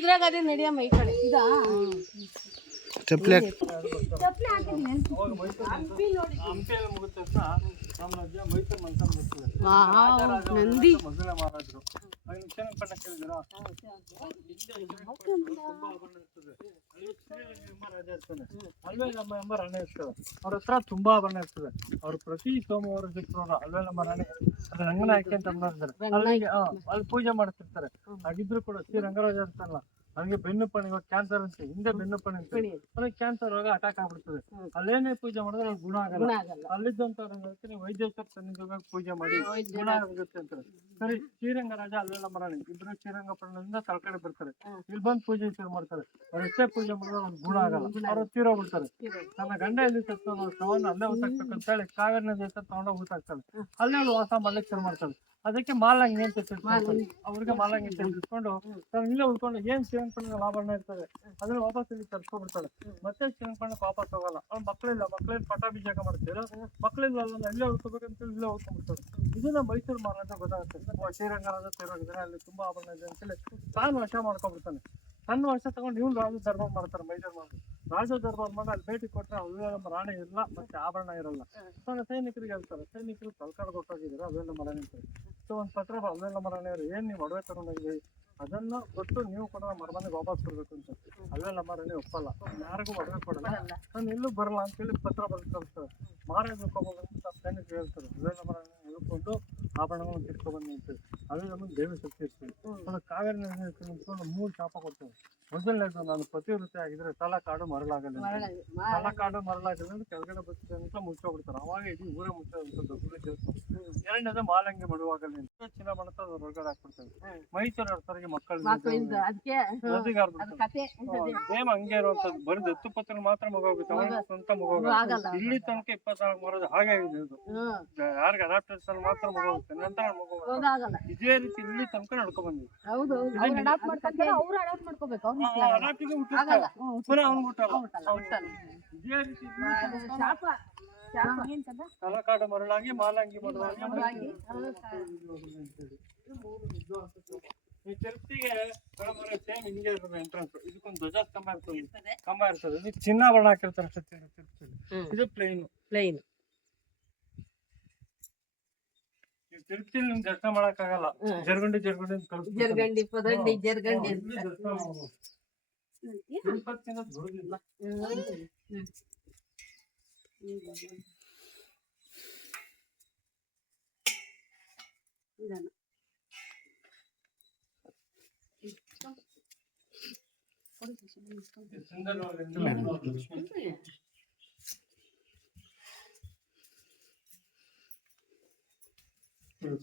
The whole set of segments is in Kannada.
ಇದ್ರಾಗ ಅದೇ ನಡಿಯಮ್ಮ ಈ ಕಡೆ ಇದಾ ಚಪ್ಪಲಿ ನಂದಿ ಮೊದಲೇ ಮಹಾರಾಜರು ಶ್ರೀರಂಗಪಟ್ಟಣ ಕೇಳಿದಿರಾ? ರಾಜ ಇರ್ತಾನೆ, ಅಲ್ವೇ ನಮ್ಮ ಎಂಬ ರಾಣಿ ಇರ್ತಾರೆ. ಅವ್ರ ಹತ್ರ ತುಂಬಾ ಆಭರಣ ಇರ್ತದೆ. ಅವ್ರು ಪ್ರತಿ ಸೋಮವಾರ ಶುಕ್ರವಾರ ಅಲ್ವೇ ನಮ್ಮ ರಾಣಿ ಅದು ರಂಗನ ಆಯ್ಕೆ ಅಂತ ಅಂದಿದ್ದಾರೆ. ಅಲ್ಲಿ ಪೂಜೆ ಮಾಡ್ತಿರ್ತಾರೆ. ಹಾಗಿದ್ರು ಕೂಡ ಶ್ರೀ ರಂಗರಾಜ ಇರ್ತಾರಲ್ಲ, ನನಗೆ ಬೆನ್ನುಪಣಿ, ಇವಾಗ ಕ್ಯಾನ್ಸರ್ ಅಂತ ಹಿಂದೆ ಬೆನ್ನುಪಣಿ ಅಂತ ನನಗೆ ಕ್ಯಾನ್ಸರ್ ರೋಗ ಅಟ್ಯಾಕ್ ಆಗ್ಬಿಡ್ತದೆ. ಅಲ್ಲೇನೇ ಪೂಜೆ ಮಾಡಿದ್ರೆ ಅವ್ರಿಗೆ ಗುಣ ಆಗಲ್ಲ. ಅಲ್ಲಿದ್ದಂತ ವೈದ್ಯೇಶ್ವರ ಸನ್ನಿಧಿಗೆ ಪೂಜೆ ಮಾಡಿ ಗುಣ ಆಗುತ್ತೆ ಅಂತಾರೆ. ಸರಿ, ಶ್ರೀರಂಗರಾಜ ಅಲ್ವೇ ನಮ್ಮ ರಾಣಿ ಇಬ್ರು ಶ್ರೀರಂಗಪಟ್ಟಣದಿಂದ ತಲಕಡೆ ಬರ್ತಾರೆ. ಇಲ್ಲಿ ಬಂದು ಪೂಜೆ ಶುರು ಮಾಡ್ತಾರೆ. ಅವ್ರು ಎಷ್ಟೇ ಪೂಜೆ ಮಾಡಿದ್ರೆ ಅವ್ರಿಗೆ ಗುಣ ಆಗಲ್ಲ. ಅವ್ರು ತೀರೋಗ್ಬಿಡ್ತಾರೆ. ತನ್ನ ಗಂಡ ಎಲ್ಲಿ ಸತ್ತು ಶವನ್ನ ಅಲ್ಲೇ ಊತಾಕ್ಬೇಕು ಅಂತ ಹೇಳಿ ಕಾವೇರಿ ನದಿ ಹತ್ರ ತಗೊಂಡೋಗಿ ಊತಾಕ್ತಾರೆ. ಅಲ್ಲೇ ಅವ್ರು ವಾಸ ಮಾಡ್ಲಿಕ್ಕೆ ಶುರು ಮಾಡ್ತಾರೆ. ಅದಕ್ಕೆ ಮಾಲಂಗಿ ಅಂತ ಅವ್ರಿಗೆ ಮಾಲಂಗಿ ಅಂತ ಇಟ್ಕೊಂಡು ತಾನು ಇಲ್ಲೇ ಉಳ್ಕೊಂಡು ಏನ್ ಶ್ರೀರಂಗಪಟ್ಟಣದ ಆಭರಣ ಇರ್ತದೆ ಅದನ್ನ ವಾಪಸ್ ಇಲ್ಲಿ ತರ್ಸ್ಕೊಂಡ್ಬಿಡ್ತಾರೆ. ಮತ್ತೆ ಶ್ರೀರಂಗಪಟ್ಟಣಕ್ಕೆ ವಾಪಸ್ ಹೋಗಲ್ಲ. ಅವ್ರು ಮಕ್ಕಳಿಲ್ಲ, ಮಕ್ಕಳಲ್ಲಿ ಪಟಾಭಿಷೇಕ ಮಾಡ್ತಾರೆ. ಮಕ್ಕಳಿಲ್ಲ, ಅಲ್ಲೇ ಉಳ್ಕೋಬೇಕಂತ ಇಲ್ಲೇ ಉಳ್ಕೊಂಡ್ಬಿಡ್ತಾರೆ. ಇದನ್ನ ಮೈಸೂರು ಮಹಾರಾಜ ಗೊತ್ತಾಗುತ್ತೆ. ಶ್ರೀರಂಗರಾಜ ತಿರೋಗಿದ್ರೆ ಅಲ್ಲಿ ತುಂಬಾ ಆಭರಣ ಇದೆ ಅಂತೇಳಿ ತಾನು ವಶ ಮಾಡ್ಕೊಂಡ್ಬಿಡ್ತಾನೆ. ತನ್ನ ವಶ ತಗೊಂಡು ಇವ್ನು ರಾಜ ದರ್ಬಾರ್ ಮಾಡ್ತಾರೆ. ಮೈಸೂರು ಮಾಡಿ ರಾಜ ದರ್ಬಾರ್ ಮಾಡಿ ಅಲ್ಲಿ ಭೇಟಿ ಕೊಟ್ಟರೆ ಅಲ್ಲೇ ನಮ್ಮ ರಾಣಿ ಇರಲ್ಲ, ಮತ್ತೆ ಆಭರಣ ಇರಲ್ಲ. ಸೈನಿಕರಿಗೆ ಹೇಳ್ತಾರೆ, ಸೈನಿಕರು ತಲ್ಕಾಡ್ ಕೊಟ್ಟೋಗಿದ್ದಾರೆ ಅಲ್ಲೇ ನಮ್ಮ ರಾಣಿ ಅಂತ. ಸೊ ಒಂದು ಪತ್ರ ಅಲ್ಲೇ ನಮ್ಮ ರಾಣಿಯವರು ಏನ್ ನೀವು ಒಡವೆ ತಗೊಂಡೋಗಿ ಅದನ್ನ ಕೊಟ್ಟು ನೀವು ಕೂಡ ಮರಮನೆಗೆ ವಾಪಸ್ ಕೊಡ್ಬೇಕು ಅಂತ. ಅಲ್ಲೇ ನಮ್ಮ ರಾಣಿ ಒಪ್ಪಲ್ಲ, ಯಾರಿಗೂ ಒಡವೆ ಕೊಡಲ್ಲ, ನಾನು ಎಲ್ಲೂ ಬರಲ್ಲ ಅಂತೇಳಿ ಪತ್ರ ಬರೆದು ಕಳಿಸ್ತಾರೆ. ಮಹಾರಾಜ ಹೋಗೋದಂತ ಸೈನಿಕರು ಹೇಳ್ತಾರೆ, ಅಲ್ಲೇ ನಮ್ಮ ರಾಣಿ ಹೇಳ್ಕೊಂಡು ಆಭರಣಗಳನ್ನು ಕಿತ್ಕೊಬನ್ನಿ ಅಂತೇಳಿ. ಅಲ್ಲೇ ನಮಗೆ ದೇವಿ ಶಕ್ತಿ ಇರ್ತೀವಿ. ಕಾವೇರಿ ನಿಂತ್ಕೊಂಡು 3 ಶಾಪ ಕೊಡ್ತೇವೆ. ಮೊದಲನೇದು, ನಾನು ಪತಿವೃತ್ತಿ ಆಗಿದ್ರೆ ತಲಕಾಡು ಮರಳಾಗಲ್ಲ, ತಲಕಾಡು ಮರಳಾಗಲ್ಲ ಅಂದ್ರೆ ಕೆಳಗಡೆ ಬರ್ತಿದೆ ಅಂತ ಮುಚ್ಚೋಗ್ಬಿಡ್ತಾರೆ. ಅವಾಗ ಇಡೀ ಊರೇ ಮುಚ್ಚೋದು. ಎರಡನೇದು ಮಾಲಂಗಿ ಮಡುವಾಗಲ್ಲ ಅಂತ ಚಿನ್ನ ಹೊರಗಡೆ ಹಾಕ್ಬಿಡ್ತೇವೆ. ಮೈಸೂರು ಅರಸರಿಗೆ ಮಕ್ಕಳು ಸೇಮ್ ಹಂಗೆ ಇರುವಂತದ್ದು. ಬರೀ ದತ್ತುಪತ್ರ ಮಾತ್ರ ಮಗೋಗುತ್ತೆ, ಅವನಿಗೆ ಸ್ವಂತ ಮಗೋಗುತ್ತೆ. ಇಲ್ಲಿ ತನಕ 24 ಮರದ ಹಾಗೆ ಇದೆ. ಇದು ಯಾರಿಗೆ ಅಡಾಪ್ಟರ್ಸ್ ಅಲ್ಲಿ ಮಾತ್ರ ಮಗೋಗುತ್ತೆ, ನಂತರ ಮಗೋಗುತ್ತೆ. ಇದೇ ರೀತಿ ಇಲ್ಲಿ ತನಕ ನಡ್ಕೊ ಬಂದಿದೆ. ಇದೇ ರೀತಿ ತಲಕಾಡು ಮರಳಾಗಿ ಮಾಲಂಗಿ ಮರಳಾಗಿ ಈ ಚರ್ಚಿಗೆ ಸೇಮ್ ಹಿಂಗೆ ಇರ್ತದೆ ಎಂಟ್ರೆನ್ಸ್. ಇದಕ್ಕೊಂದು ಧ್ವಜಸ್ತಂಭ ಇರ್ತದೆ, ಕಂಬ ಇರ್ತದೆ. ಇದು ಚಿನ್ನಾಭರಣ ಹಾಕಿರ್ತಾರೆ ಚರ್ಚಲ್ಲಿ. ಇದು ಪ್ಲೇನ್. ತಿರುಪ್ತಿಲಿ ನಿಮ್ಗೆ ದರ್ಶನ ಮಾಡಕ್ ಆಗಲ್ಲ. ಜರ್ಗಂಡಿ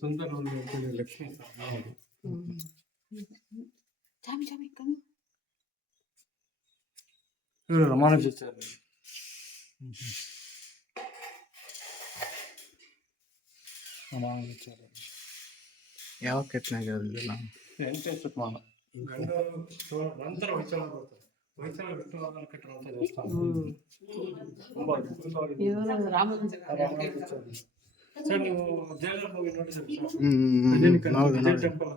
ಸುಂದರ ಲಕ್ಷ್ಮೀ ಇವರು ರಮಾನುಜಾಚಾರ್ಯ. ಯಾವ ಕೆತ್ತನಾಗಿರೋದಿಲ್ಲ. 8ನೇ ಶತಮಾನ. ನಂತರ ಹೊಯ್ಸಳ ಬರ್ತಾರೆ. ಹೊಯ್ಸಳ ವಿಷ್ಣುವರ್ಧನ ಕಟ್ಟಿರುವಂತ ದೇವಸ್ಥಾನ. ಸರ್, ನೀವು ಜೈಲರ್ ಹೋಗಿ ನೋಡಿದ್ರೆ ಟೆಂಪಲ್.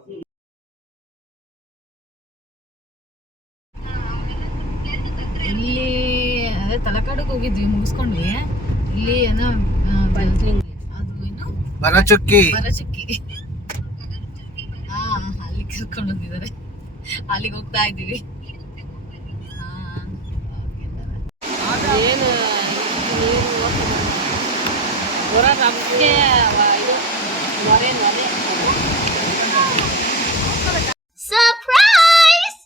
ಇಲ್ಲಿ ಅದೇ ತಲಕಾಡಿಗೆ ಹೋಗಿದ್ವಿ, ಮುಗಿಸ್ಕೊಂಡ್ವಿ. ಇಲ್ಲಿ ಏನೋ ಅದು ಏನು ಬರಚುಕ್ಕಿ ಅಲ್ಲಿ ಕರ್ಕೊಂಡು ಹೋಗಿದ್ದಾರೆ. ಅಲ್ಲಿಗೆ ಹೋಗ್ತಾ ಇದ್ದೀವಿ. ಏನು ನಮಗೆ ನೊರೆ ಸರ್ಪ್ರೈಸ್.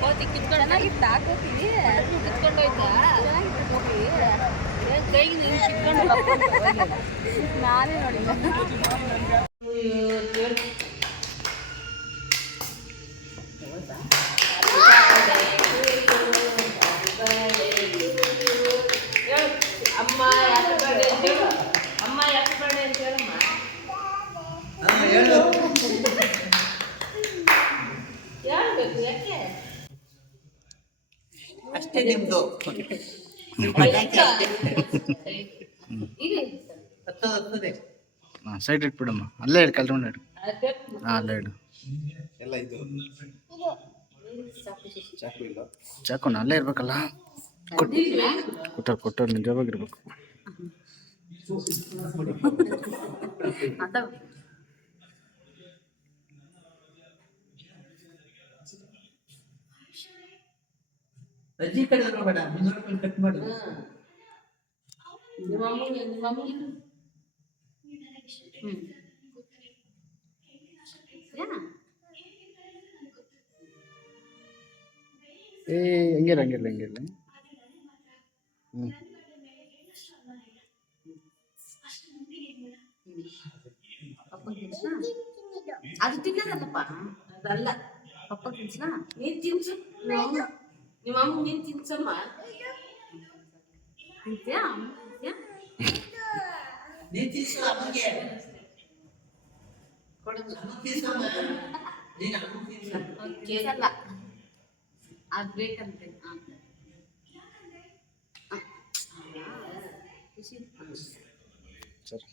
ಕೋತಿ ಕಿತ್ಕೊಂಡು ಕಿತ್ಕೊಂಡೋಯ್ತಾ. ಕೈಗೆ ನೀನು ಸಿಕ್ಕೊಂಡು ನಾನೇ ನೋಡಿಲ್ಲ. ಅಮ್ಮ ಯಾಕೆ ಬರ್ಡೆ ಅಂತ ಹೇಳು. ಅಮ್ಮ ಯಾಕೆ ಬರ್ಡೆ ಅಂತ ಹೇಳಮ್ಮ. ಹೇಳ್ಬೇಕು ಯಾಕೆ ಅಷ್ಟೇ ನಿಮ್ದು ಹತ್ತದೆ. ಸೈಡ್ ಇಟ್ಬಿಡಮ್ಮ, ಅಲ್ಲೇ ಇಡು, ಕಲ್ತ್ಕೊಂಡು ಇಡು. ಹಾಂ, ಅಲ್ಲೇ ಇಡು. ಎಲ್ಲ ಇದು ಚಾಕು ಇಲ್ಲ, ಚಾಕುನ ಅಲ್ಲೇ ಇರ್ಬೇಕಲ್ಲ. ಕೊಟ್ಟರು ನಿಜವಾಗಿರ್ಬೇಕು. ಅಜ್ಜಿ ಕಡೆ ನೋಡಬೇಡ, ಮುಂದೆ ಕಟ್ ಮಾಡು. ಹಂಗಿಲ್ಲ. ಅದು ತಿನ್ನದಲ್ಲಪ್ಪ, ಅದಲ್ಲ ಪಪ್ಪ ತಿನ್ಸ. ನೀನ್ ತಿನ್ಸು, ನಿಮ್ಮಮ್ಮ ನೀನ್ ತಿನ್ಸಮ್ಮ. ತಿಂತ್ಯಾ? ನೀನ್ ತಿನ್ಸು ಅಮ್ಮಗೆ. ತಿನ್ಸಮ್ಮ, ನೀನು ಅಮ್ಮಗೆ ತಿನ್ಸು. ಕೇಳಲ್ಲ, ಅದ್ ಬೇಕಂತೆ. ಸರಿ,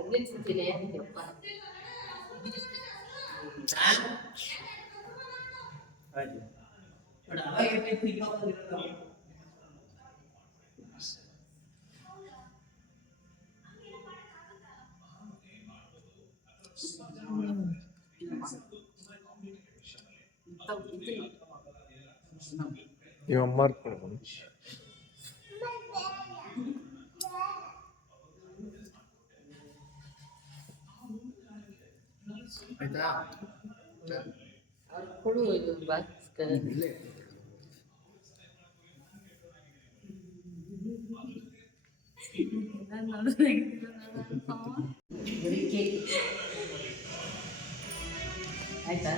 ಅದೇ ತಿಂತೀನಿ ಯಪ್ಪ. ಇವಾಗ ಮಾಡ್ಕೊಂಡು ಆಯ್ತಾ? ಅವ್ರು ಕೊಡು ಇದು ಬಾಕ್ಸ್. ಆಯ್ತಾ?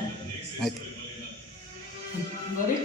ಆಯ್ತು. ಬರೀ